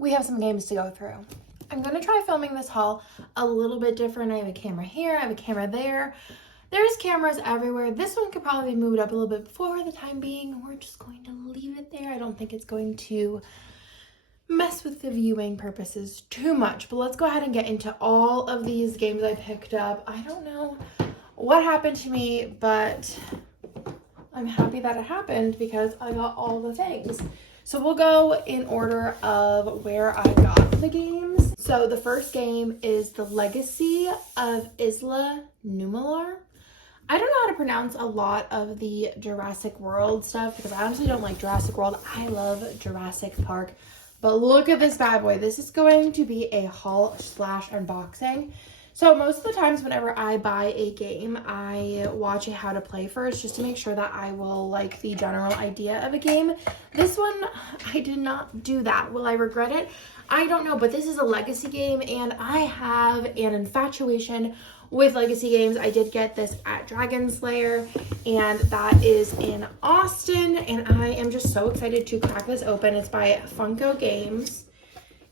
we have some games to go through. I'm going to try filming this haul a little bit different. I have a camera here, I have a camera there. There's cameras everywhere. This one could probably be moved up a little bit for the time being. We're just going to leave it there. I don't think it's going to mess with the viewing purposes too much. But let's go ahead and get into all of these games I picked up. I don't know what happened to me, but I'm happy that it happened because I got all the things. So we'll go in order of where I got the games. So the first game is The Legacy of Isla Nublar. I don't know how to pronounce a lot of the Jurassic World stuff because I honestly don't like Jurassic World. I love Jurassic Park. But look at this bad boy. This is going to be a haul / unboxing. So most of the times whenever I buy a game, I watch a how to play first just to make sure that I will like the general idea of a game. This one, I did not do that. Will I regret it? I don't know, but this is a legacy game and I have an infatuation with legacy games. I did get this at Dragon Slayer and that is in Austin and I am just so excited to crack this open. It's by Funko Games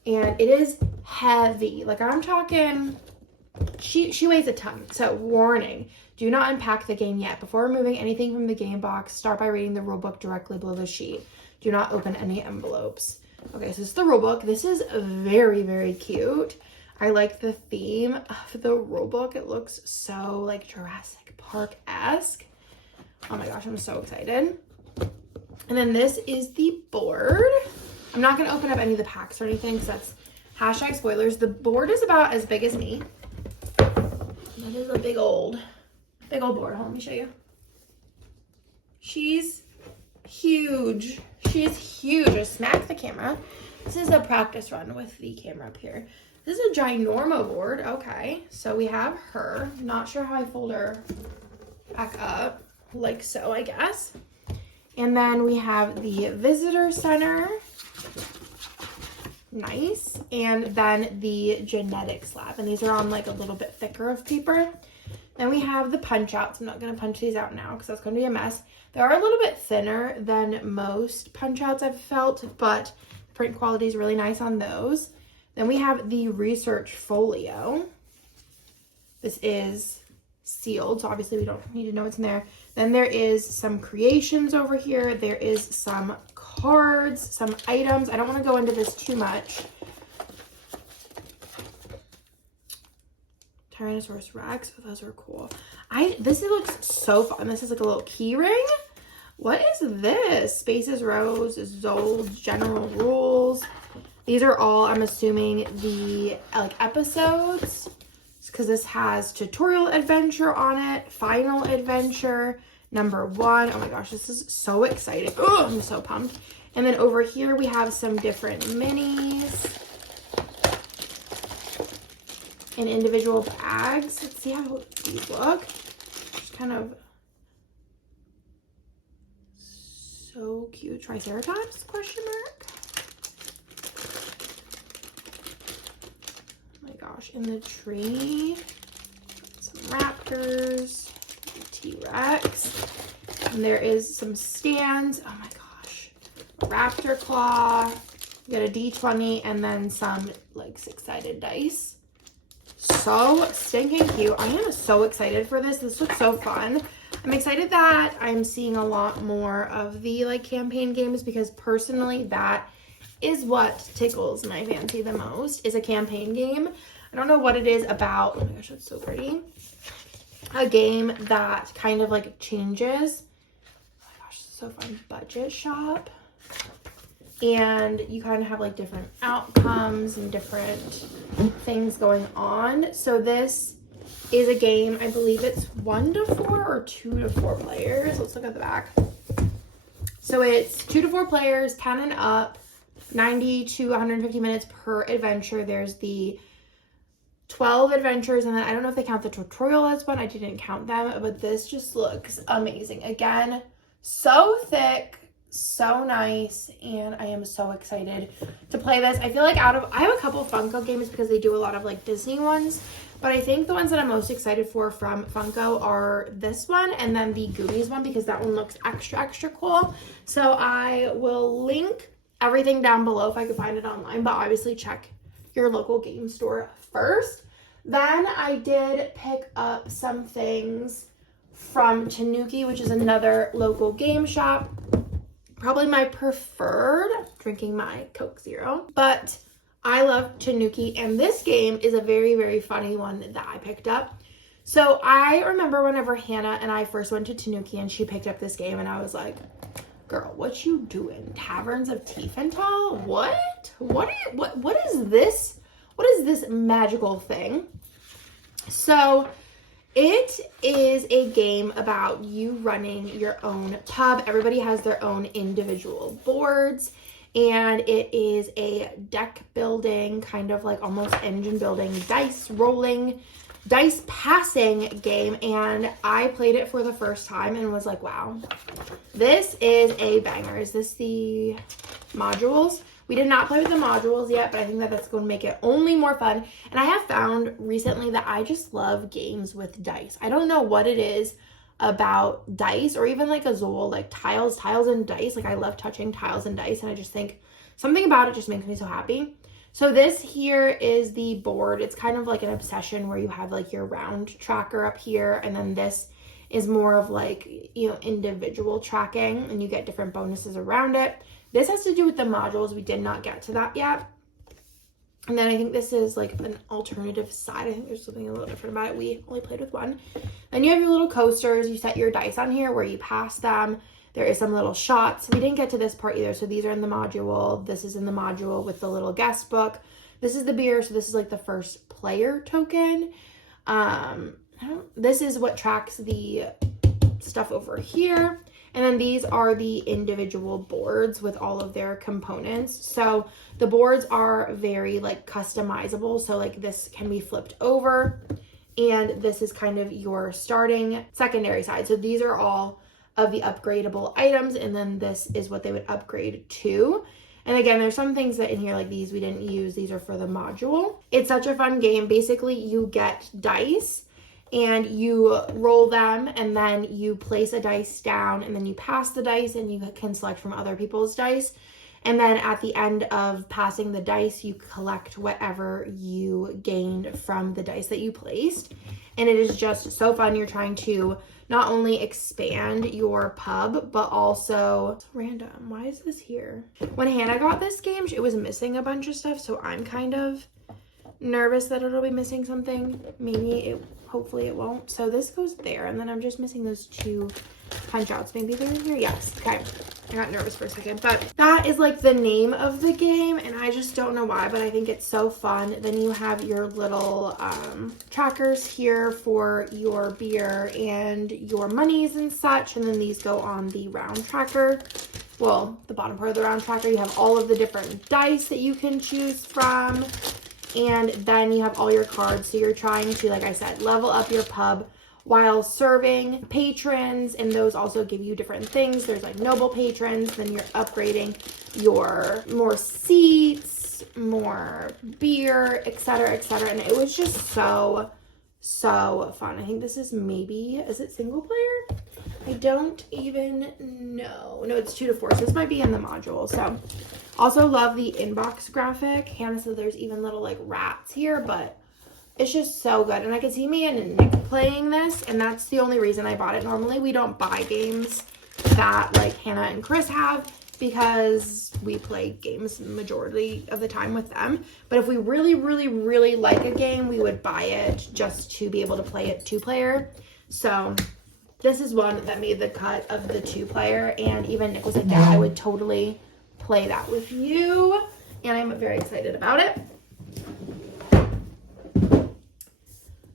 and it is heavy. Like I'm talking... She weighs a ton, so warning, do not unpack the game yet. Before removing anything from the game box, start by reading the rulebook directly below the sheet. Do not open any envelopes. Okay, so this is the rulebook. This is very, very cute. I like the theme of the rulebook. It looks so like Jurassic Park-esque. Oh my gosh, I'm so excited. And then this is the board. I'm not going to open up any of the packs or anything because that's #spoilers. The board is about as big as me. That is a big old board. Hold on, let me show you. She's huge. She's huge. I smacked the camera. This is a practice run with the camera up here. This is a ginormo board. Okay, so we have her. Not sure how I fold her back up. Like so, I guess. And then we have the visitor center. Nice. And then the genetics lab, and these are on like a little bit thicker of paper. Then we have the punch outs. I'm not going to punch these out now because that's going to be a mess. They are a little bit thinner than most punch outs I've felt, but the print quality is really nice on those. Then we have the research folio. This is sealed, so obviously we don't need to know what's in there. Then there is some creations over here. There is some cards, some items. I don't want to go into this too much. Tyrannosaurus Rex. Oh, those are cool. This looks so fun. This is like a little key ring. What is this? Spaces, Rose, Zold, General Rules. These are all, I'm assuming, the like episodes. Because this has tutorial adventure on it, final adventure, #1. Oh my gosh, this is so exciting. Oh, I'm so pumped. And then over here we have some different minis in individual bags. Let's see how these look. Just kind of so cute. Triceratops, question mark. Gosh, in the tree, some raptors, T-Rex, and there is some stands. Oh my gosh, raptor claw, you got a D20, and then some like 6-sided dice. So stinking cute. I am so excited for this. This looks so fun. I'm excited that I'm seeing a lot more of the like campaign games because personally that is what tickles my fancy the most, is a campaign game. I don't know what it is about, oh my gosh, that's so pretty, a game that kind of like changes. Oh my gosh, this is so fun. Budget shop. And you kind of have like different outcomes and different things going on. So this is a game, I believe it's 1 to 4 or 2 to 4 players. Let's look at the back. So it's 2 to 4 players, 10 and up, 90 to 150 minutes per adventure. There's the 12 adventures, and then I don't know if they count the tutorial as one. I didn't count them, but this just looks amazing. Again, so thick, so nice, and I am so excited to play this. I feel like I have a couple Funko games because they do a lot of like Disney ones, but I think the ones that I'm most excited for from Funko are this one and then the Goonies one because that one looks extra cool. So I will link everything down below if I could find it online, but obviously check your local game store first. Then I did pick up some things from Tanuki, which is another local game shop. Probably my preferred, drinking my Coke Zero, but I love Tanuki, and this game is a very, very funny one that I picked up. So I remember whenever Hannah and I first went to Tanuki and she picked up this game, and I was like, girl, what you doing? Taverns of Tiefenthal? What? What is this? What is this magical thing? So it is a game about you running your own pub. Everybody has their own individual boards, and it is a deck building, kind of like almost engine building, dice rolling, dice passing game. And I played it for the first time and was like, wow, this is a banger. Is this the modules? We did not play with the modules yet, but I think that that's going to make it only more fun. And I have found recently that I just love games with dice. I don't know what it is about dice, or even like a Zool, like tiles and dice. Like I love touching tiles and dice, and I just think something about it just makes me so happy. So this here is the board. It's kind of like an obsession where you have like your round tracker up here, and then this is more of like, you know, individual tracking, and you get different bonuses around it. This has to do with the modules. We did not get to that yet. And then I think this is like an alternative side. I think there's something a little different about it. We only played with one. Then you have your little coasters. You set your dice on here where you pass them. There is some little shots. We didn't get to this part either. So these are in the module. This is in the module with the little guest book. This is the beer. So this is like the first player token. This is what tracks the stuff over here. And then these are the individual boards with all of their components. So the boards are very like customizable. So like this can be flipped over, and this is kind of your starting secondary side. So these are all of the upgradable items, and then this is what they would upgrade to. And again, there's some things that in here like these we didn't use. These are for the module. It's such a fun game. Basically, you get dice and you roll them, and then you place a dice down, and then you pass the dice, and you can select from other people's dice. And then at the end of passing the dice, you collect whatever you gained from the dice that you placed. And it is just so fun. You're trying to not only expand your pub, but also, it's random. Why is this here? When Hannah got this game, it was missing a bunch of stuff. So I'm kind of nervous that it'll be missing something. Hopefully it won't. So this goes there, and then I'm just missing those two punch outs. Maybe they're in here. Yes. Okay. I got nervous for a second, but that is like the name of the game, and I just don't know why, but I think it's so fun. Then you have your little trackers here for your beer and your monies and such, and then these go on the round tracker. Well, the bottom part of the round tracker, you have all of the different dice that you can choose from. And then you have all your cards. So you're trying to, like I said, level up your pub while serving patrons. And those also give you different things. There's like noble patrons. Then you're upgrading your more seats, more beer, etc., etc. And it was just so fun. I think this is is it single player? I don't even know. No, it's 2 to 4. So this might be in the module. So also love the inbox graphic. Hannah said there's even little like rats here, but it's just so good. And I could see me and Nick playing this, and that's the only reason I bought it. Normally we don't buy games that like Hannah and Chris have, because we play games majority of the time with them. But if we really, really, really like a game, we would buy it just to be able to play it 2-player. So this is one that made the cut of the 2-player, and even Nick was like, yeah, I would totally play that with you, and I'm very excited about it.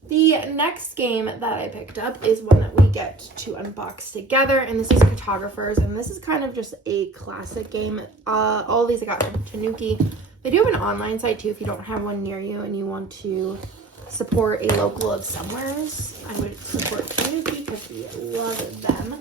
The next game that I picked up is one that we get to unbox together, and this is Cartographers, and this is kind of just a classic game. All these I got from Tanuki. They do have an online site too if you don't have one near you and you want to support a local of somewheres. I would support Tanuki because we love them.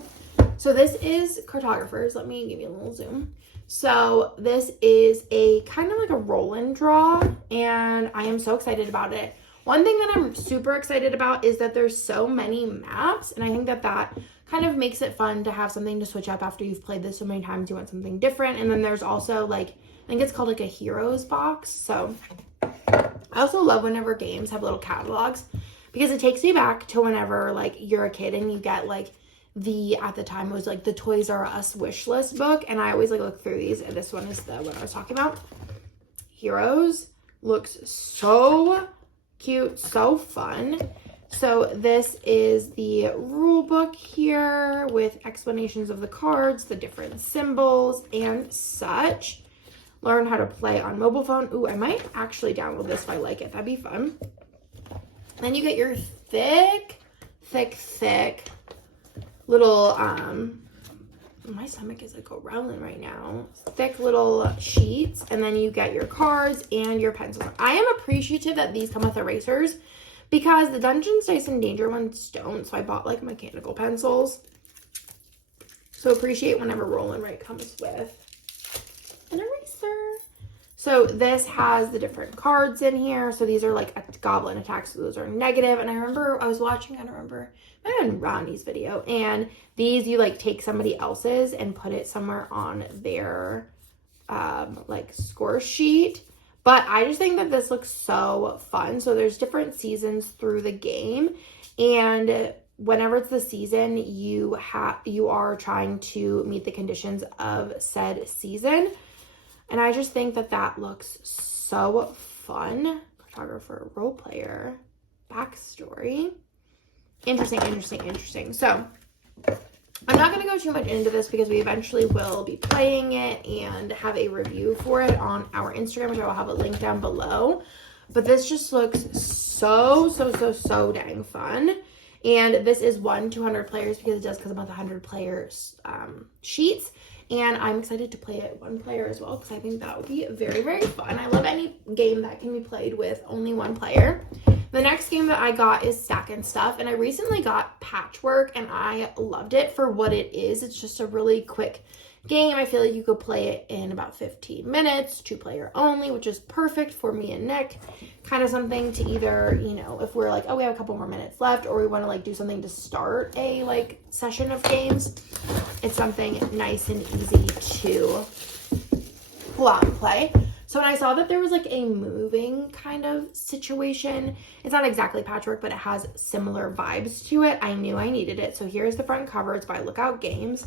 So this is Cartographers. Let me give you a little zoom. So this is a kind of like a roll and draw, and I am so excited about it. One thing that I'm super excited about is that there's so many maps, and I think that that kind of makes it fun to have something to switch up after you've played this so many times. You want something different. And then there's also like, I think it's called like a heroes box. So I also love whenever games have little catalogs because it takes you back to whenever like you're a kid and you get like at the time it was like the Toys R Us wish list book. And I always like look through these, and this one is the one I was talking about. Heroes looks so cute, so fun. So this is the rule book here with explanations of the cards, the different symbols and such. Learn how to play on mobile phone. Ooh, I might actually download this if I like it. That'd be fun. Then you get your thick little, my stomach is like growling right now. Thick little sheets. And then you get your cards and your pencils. I am appreciative that these come with erasers because the Dungeons, Dice, and Danger ones don't. So I bought like mechanical pencils. So appreciate whenever Roll and Write comes with an eraser. So this has the different cards in here. So these are like a goblin attacks. So those are negative. And I remember I was watching, I don't remember, I might have been Ronnie's video. And these, you like take somebody else's and put it somewhere on their like score sheet. But I just think that this looks so fun. So there's different seasons through the game. And whenever it's the season, you are trying to meet the conditions of said season. And I just think that that looks so fun. Cartographer, role player, backstory. Interesting. So I'm not going to go too much into this because we eventually will be playing it and have a review for it on our Instagram, which I will have a link down below. But this just looks so dang fun. And this is 200 players because it does come with 100 players sheets. And I'm excited to play it one player as well because I think that would be very fun. I love any game that can be played with only one player. The next game that I got is Stack and Stuff, and I recently got Patchwork, and I loved it for what it is. It's just a really quick game. I feel like you could play it in about 15 minutes, 2-player only, which is perfect for me and Nick. Kind of something to either, you know, if we're like, oh, we have a couple more minutes left, or we want to like do something to start a like session of games. It's something nice and easy to pull out and play. So when I saw that there was like a moving kind of situation, it's not exactly Patchwork, but it has similar vibes to it. I knew I needed it. So here's the front cover. It's by Lookout Games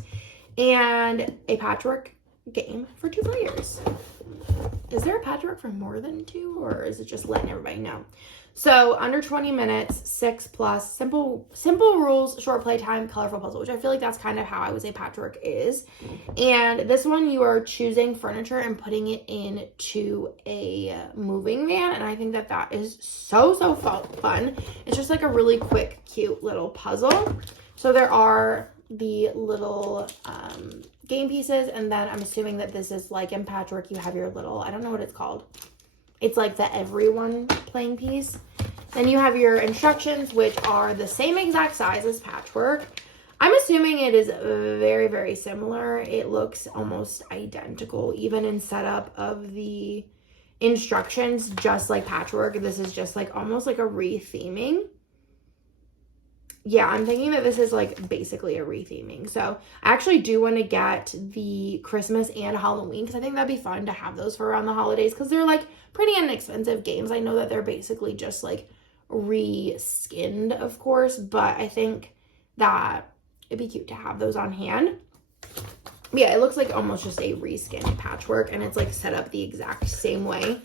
and a Patchwork game for 2 players. Is there a Patchwork for more than 2, or is it just letting everybody know? So under 20 minutes, 6+, simple rules, short play time, colorful puzzle, which I feel like that's kind of how I would say Patchwork is. And this one, you are choosing furniture and putting it into a moving van. And I think that that is so fun. It's just like a really quick, cute little puzzle. So there are the little game pieces. And then I'm assuming that this is like in Patchwork, you have your little, I don't know what it's called. It's like the everyone playing piece. Then you have your instructions, which are the same exact size as Patchwork. I'm assuming it is very similar. It looks almost identical, even in setup of the instructions, just like Patchwork. This is just like almost like a retheming. Yeah, I'm thinking that this is like basically a retheming. So I actually do want to get the Christmas and Halloween because I think that'd be fun to have those for around the holidays because they're like pretty inexpensive games. I know that they're basically just like re-skinned, of course, but I think that it'd be cute to have those on hand. But yeah, it looks like almost just a reskinned Patchwork, and it's like set up the exact same way,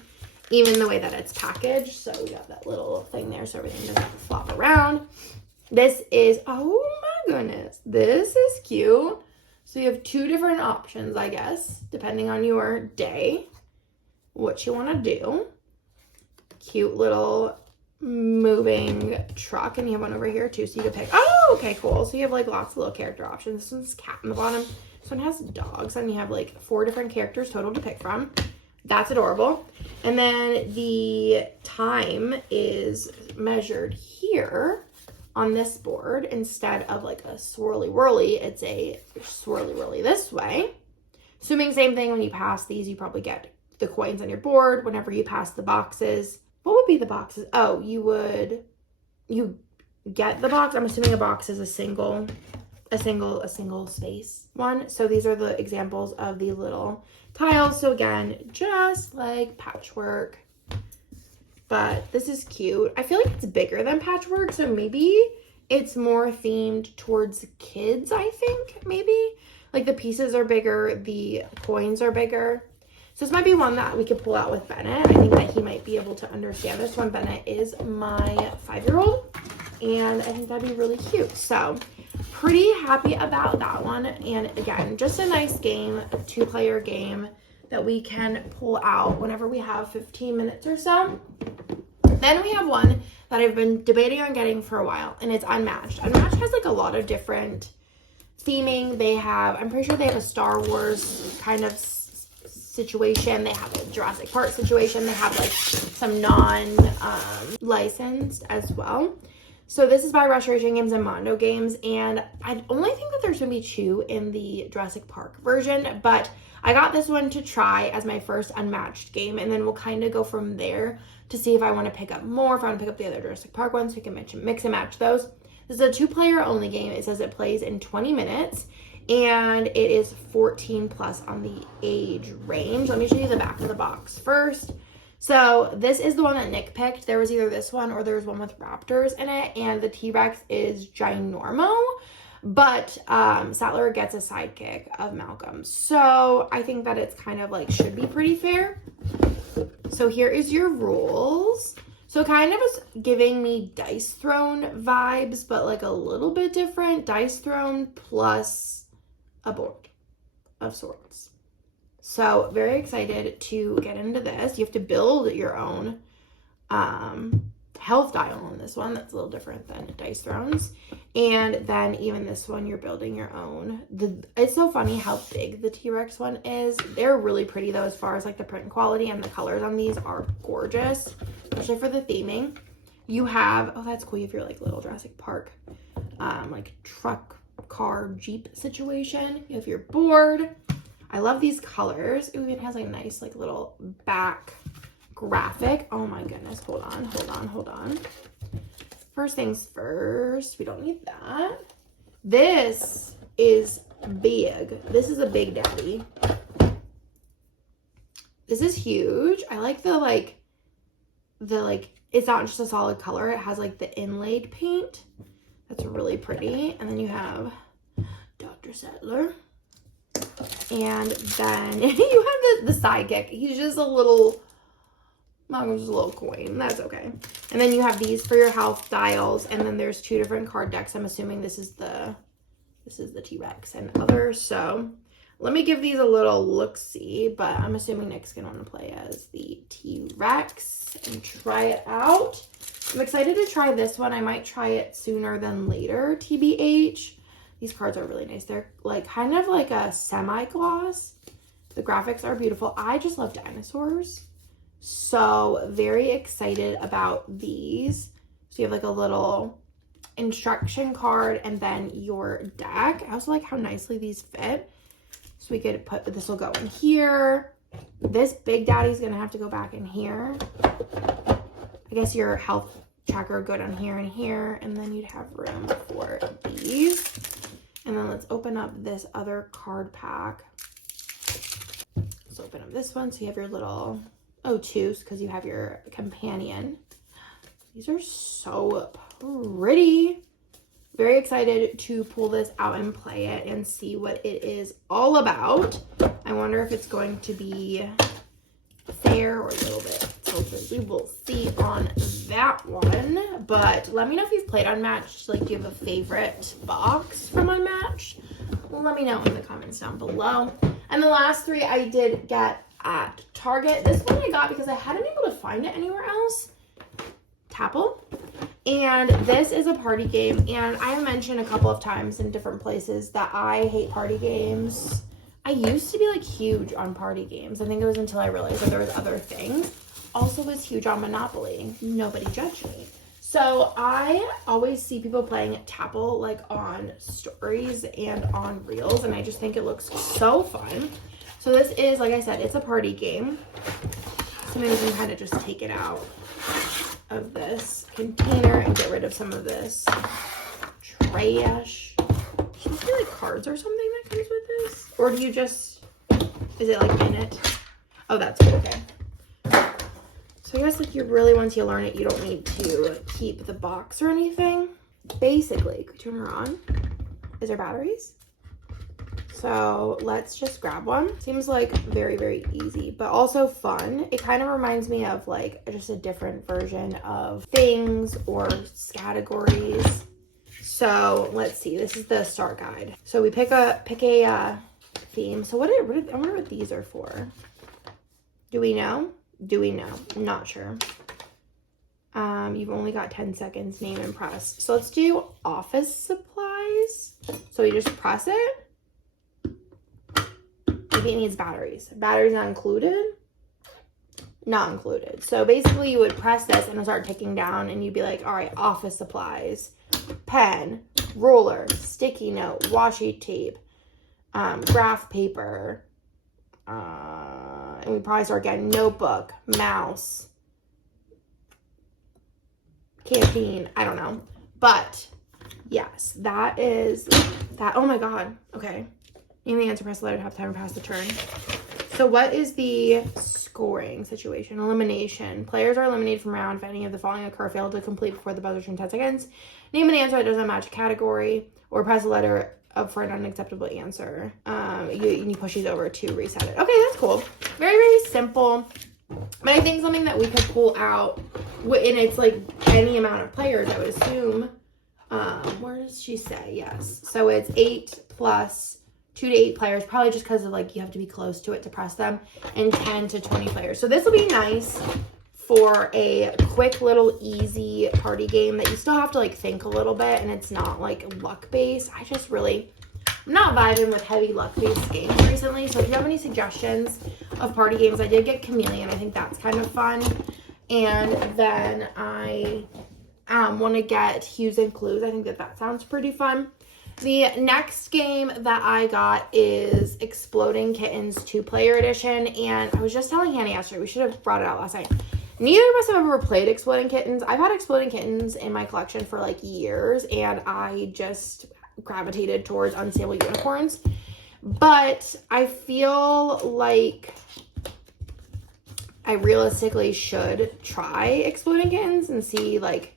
even the way that it's packaged. So we got that little thing there so everything doesn't flop around. This is, oh my goodness, this is cute. So you have 2 different options, I guess, depending on your day, what you want to do. Cute little moving truck, and you have one over here too, so you can pick. Oh, okay, cool. So you have like lots of little character options. This one's cat on the bottom. This one has dogs, and you have like 4 different characters total to pick from. That's adorable. And then the time is measured here on this board. Instead of like a swirly whirly, it's a swirly whirly this way. Assuming same thing, when you pass these, you probably get the coins on your board. Whenever you pass the boxes, what would be the boxes? Oh, you get the box. I'm assuming a box is a single a single space one. So these are the examples of the little tiles. So again, just like patchwork, but this is cute. I feel like it's bigger than patchwork, so maybe it's more themed towards kids, I think, maybe. Like the pieces are bigger, the coins are bigger. So this might be one that we could pull out with Bennett. I think that he might be able to understand this one. Bennett is my 5-year-old, and I think that'd be really cute. So pretty happy about that one. And again, just a nice game, a 2-player game that we can pull out whenever we have 15 minutes or so. Then we have one that I've been debating on getting for a while, and it's Unmatched. Unmatched has like a lot of different theming. They have, I'm pretty sure they have a Star Wars kind of situation. They have a Jurassic Park situation. They have like some non-licensed as well. So this is by Restoration Games and Mondo Games, and I only think that there's going to be 2 in the Jurassic Park version, but I got this one to try as my first Unmatched game, and then we'll kind of go from there to see if I want to pick up more, if I want to pick up the other Jurassic Park ones, so we can mix and match those. This is a 2-player only game. It says it plays in 20 minutes, and it is 14 plus on the age range. Let me show you the back of the box first. So this is the one that Nick picked. There was either this one or there was one with raptors in it, and the T-Rex is ginormo, but Sattler gets a sidekick of Malcolm. So I think that it's kind of like should be pretty fair. So here is your rules. So kind of is giving me Dice Throne vibes, but like a little bit different. Dice Throne plus a board of sorts. So very excited to get into this. You have to build your own health dial on this one. That's a little different than Dice Thrones. And then even this one, you're building your own. It's so funny how big the T-Rex one is. They're really pretty though, as far as like the print quality, and the colors on these are gorgeous, especially for the theming. You have, oh, that's cool. You have your like little Jurassic Park, like truck, car, Jeep situation. You have your board. I love these colors. Ooh, it has like a nice like little back graphic. Oh my goodness. Hold on. First things first. We don't need that. This is big. This is a big daddy. This is huge. I like the it's not just a solid color. It has like the inlaid paint. That's really pretty. And then you have Dr. Sattler. And then you have the sidekick. He's just a little, Malcolm's just a little coin. That's okay. And then you have these for your health dials. And then there's 2 different card decks. I'm assuming this is the T-Rex and others. So let me give these a little look-see. But I'm assuming Nick's going to want to play as the T-Rex and try it out. I'm excited to try this one. I might try it sooner than later, TBH. These cards are really nice. They're like kind of like a semi-gloss. The graphics are beautiful. I just love dinosaurs. So very excited about these. So you have like a little instruction card and then your deck. I also like how nicely these fit. So we could put, this will go in here. This big daddy's gonna have to go back in here. I guess your health tracker would go down here and here, and then you'd have room for these. And then let's open up this other card pack. Let's open up this one. So you have your little O2s because you have your companion. These are so pretty. Very excited to pull this out and play it and see what it is all about. I wonder if it's going to be fair or a little bit tilted. We will see on that one. But let me know if you've played Unmatched. Like, do you have a favorite box from Unmatched? Well, let me know in the comments down below. And the last 3 I did get at Target. This one I got because I hadn't been able to find it anywhere else. Tapple. And this is a party game. And I have mentioned a couple of times in different places that I hate party games. I used to be like huge on party games. I think it was until I realized that there was other things. Also was huge on Monopoly. Nobody judged me. So I always see people playing Tapple like on stories and on reels, and I just think it looks so fun. So this is, like I said, it's a party game. So maybe we can kind of just take it out of this container and get rid of some of this trash. Should there be like cards or something that comes with this? Or do you just, is it like in it? Oh, that's cool, okay. So I guess like you really, once you learn it, you don't need to keep the box or anything. Basically, could you turn her on? Is there batteries? So let's just grab one. Seems like very, very easy, but also fun. It kind of reminds me of like just a different version of things or categories. So let's see, this is the start guide. So we pick a theme. So I wonder what these are for. Do we know? I'm not sure. You've only got 10 seconds, name and press. So let's do office supplies. So we just press it. Maybe it needs batteries. Batteries not included? Not included. So basically you would press this and it'll start ticking down and you'd be like, all right, office supplies, pen, ruler, sticky note, washi tape, graph paper, and we probably start getting notebook, mouse, campaign, I don't know. But yes, that is that. Oh my God. Okay. Name the answer, press the letter to have time to pass the turn. So what is the scoring situation? Elimination. Players are eliminated from round if any of the following occur, fail to complete before the buzzer in 10 seconds. Name an answer that doesn't match a category, or press a letter up for an unacceptable answer. You push these over to reset it. Okay, that's cool. Very, very simple. But I think something that we could pull out, and it's like any amount of players, I would assume. Where does she say? Yes. So it's 8 plus 2 to 8 players, probably just because of like you have to be close to it to press them, and 10 to 20 players. So this will be nice for a quick little easy party game that you still have to like think a little bit, and it's not like luck based. I'm not vibing with heavy luck based games recently. So if you have any suggestions of party games, I did get Chameleon. I think that's kind of fun. And then I want to get Hues and Clues. I think that sounds pretty fun. The next game that I got is Exploding Kittens 2-player edition, and I was just telling Hannah yesterday, we should have brought it out last night. Neither of us have ever played Exploding Kittens. I've had Exploding Kittens in my collection for like years, and I just gravitated towards Unstable Unicorns. But I feel like I realistically should try Exploding Kittens and see like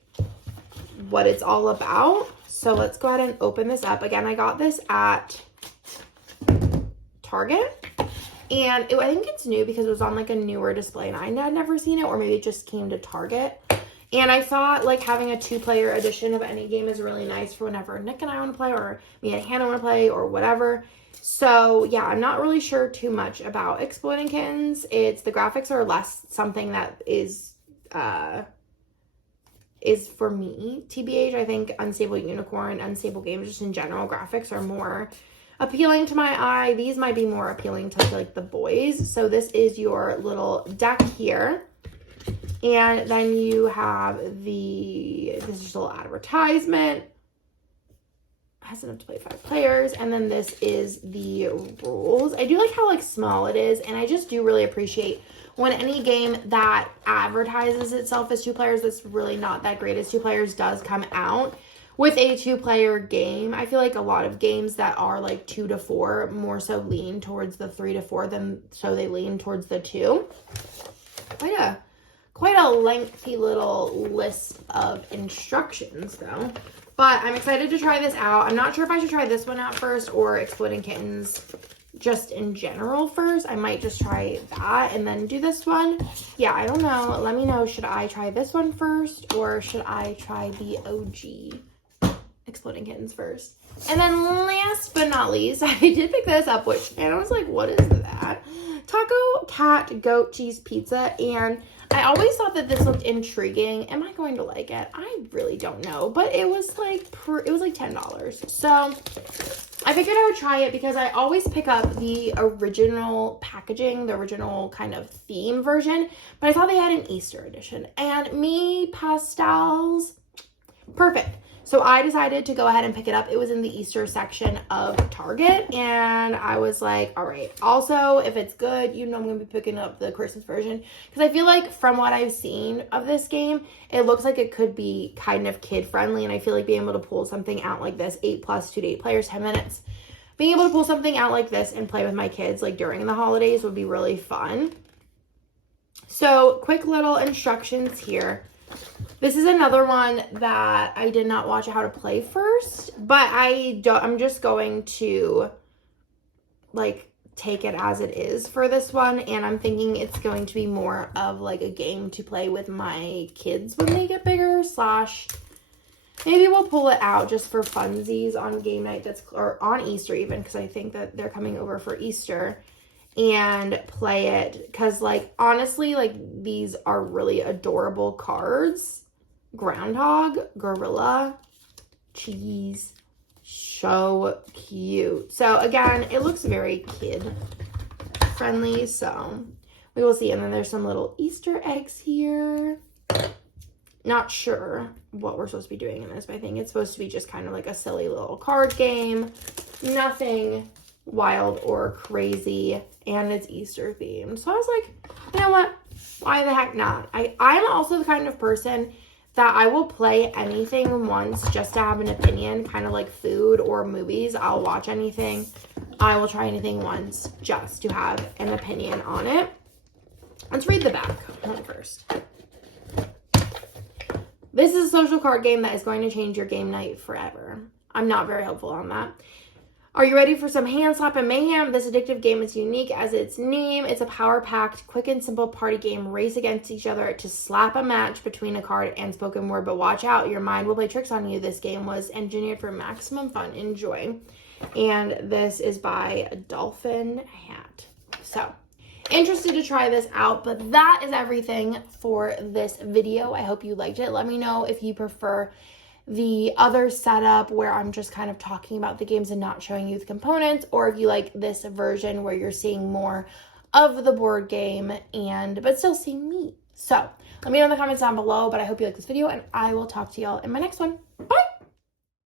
what it's all about. So let's go ahead and open this up. Again, I got this at Target, and I think it's new because it was on like a newer display and I had never seen it, or maybe it just came to Target. And I thought like having a 2-player edition of any game is really nice for whenever Nick and I want to play, or me and Hannah want to play, or whatever. So yeah, I'm not really sure too much about Exploding Kittens. The graphics are less something that is for me, TBH. I think Unstable Unicorn, Unstable games just in general, graphics are more appealing to my eye. These might be more appealing to like the boys. So this is your little deck here. And then you have this is just a little advertisement. Has enough to play 5 players. And then this is the rules. I do like how like small it is. And I just do really appreciate when any game that advertises itself as 2 players that's really not that great as 2 players does come out with a 2-player game. I feel like a lot of games that are like 2 to 4 more so lean towards the 3 to 4 than so they lean towards the 2. Quite a lengthy little list of instructions though. But I'm excited to try this out. I'm not sure if I should try this one out first or Exploding Kittens just in general first. I might just try that and then do this one. Yeah, I don't know. Let me know. Should I try this one first or should I try the OG Exploding Kittens first? And then last but not least, I did pick this up, and I was like, what is that? Taco Cat Goat Cheese Pizza. And I always thought that this looked intriguing. Am I going to like it? I really don't know. But it was like $10. So I figured I would try it because I always pick up the original packaging, the original kind of theme version. But I thought they had an Easter edition. And me, pastels, Perfect. So I decided to go ahead and pick it up. It was in the Easter section of Target, and I was like, all right. Also, if it's good, I'm going to be picking up the Christmas version, because I feel like from what I've seen of this game, it looks like it could be kind of kid-friendly, and I feel like being able to pull something out like this, 8+, 2 to 8 players, 10 minutes, being able to pull something out like this and play with my kids like during the holidays would be really fun. So, quick little instructions here. This is another one that I did not watch how to play first, but I'm just going to like take it as it is for this one, and I'm thinking it's going to be more of like a game to play with my kids when they get bigger, / maybe we'll pull it out just for funsies on game night or on Easter even, because I think that they're coming over for Easter, and play it, because like honestly, like these are really adorable cards. Groundhog, gorilla, cheese, so cute. So again, it looks very kid friendly, so we will see. And then there's some little Easter eggs here. Not sure what we're supposed to be doing in this, but I think it's supposed to be just kind of like a silly little card game. Nothing wild or crazy, and it's Easter themed. So I was like, you know what? Why the heck not? I'm also the kind of person that I will play anything once just to have an opinion, kind of like food or movies. I'll watch anything. I will try anything once just to have an opinion on it. Let's read the back one first. This is a social card game that is going to change your game night forever. I'm not very helpful on that. Are you ready for some hand slap and mayhem? This addictive game is unique as its name. It's a power-packed, quick and simple party game. Race against each other to slap a match between a card and spoken word. But watch out, your mind will play tricks on you. This game was engineered for maximum fun. Enjoy. And this is by Dolphin Hat. So, interested to try this out, but that is everything for this video. I hope you liked it. Let me know if you prefer the other setup where I'm just kind of talking about the games and not showing you the components, or if you like this version where you're seeing more of the board game but still seeing me. So let me know in the comments down below, but I hope you like this video, and I will talk to y'all in my next one.